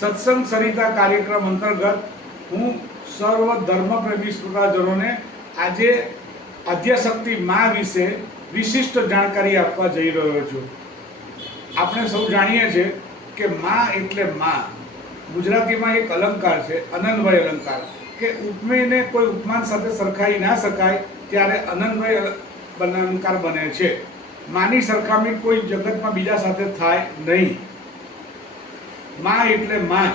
સત્સંગ સરિતા કાર્યક્રમ અંતર્ગત હું સર્વ ધર્મપ્રેમી શ્રોતાજનોને આજે આદ્યશક્તિ મા વિશે વિશિષ્ટ જાણકારી આપવા જઈ રહ્યો છું। આપણે સૌ જાણીએ છીએ કે મા એટલે મા ગુજરાતીમાં એક અલંકાર છે, અનન્વય અલંકાર, કે ઉપમેયને કોઈ ઉપમાન સાથે સરખાવી ના શકાય ત્યારે અનન્વય અલંકાર બને છે। માની સરખામણી કોઈ જગતમાં બીજા સાથે થાય નહીં। મા એટલે મા,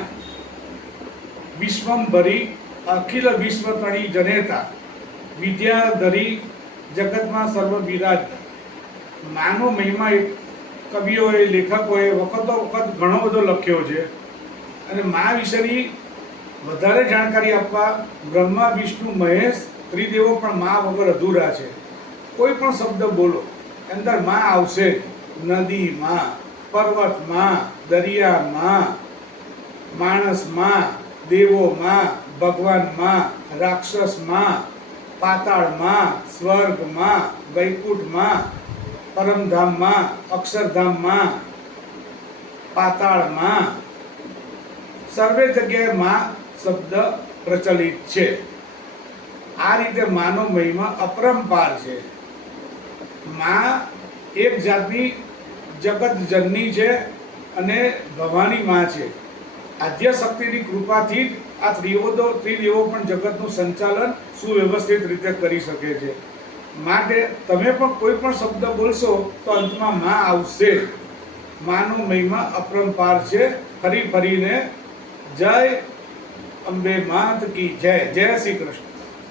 વિશ્વંભરી અખિલ વિશ્વ તણી જનેતા, વિદ્યાધરી જગતમાં સર્વ વિરાજતા। માનો મહિમા કવિઓએ, લેખકોએ વખતો વખત ઘણો બધો લખ્યો છે અને મા વિશેની વધારે જાણકારી આપવા બ્રહ્મા, વિષ્ણુ, મહેશ ત્રિદેવો પણ મા વગર અધૂરા છે। કોઈ પણ શબ્દ બોલો અંદર મા આવશે। નદી માં, પર્વત માં, દરિયા માં, માણસ માં, દેવો માં, ભગવાન માં, રાક્ષસ માં, પાતાળ માં, સ્વર્ગ માં, વૈકુંઠ માં, પરમધામ માં, અક્ષરધામ માં, પાતાળ માં, સર્વે જગ્યાએ મા શબ્દ પ્રચલિત છે। આ રીતે માનો મહિમા અપરંપાર છે। મા એક જાતની જગત જનની છે અને ભવાની મા છે। આદ્યશક્તિની કૃપાથી જ આ ત્રિદેવો પણ જગતનું સંચાલન સુવ્યવસ્થિત રીતે કરી શકે છે। માટે તમે પણ કોઈ પણ શબ્દ બોલશો તો અંતમાં મા આવશે। માનો મહિમા અપરંપાર છે। ફરી ફરીને જય અંબે માત કી જય। જય શ્રી કૃષ્ણ।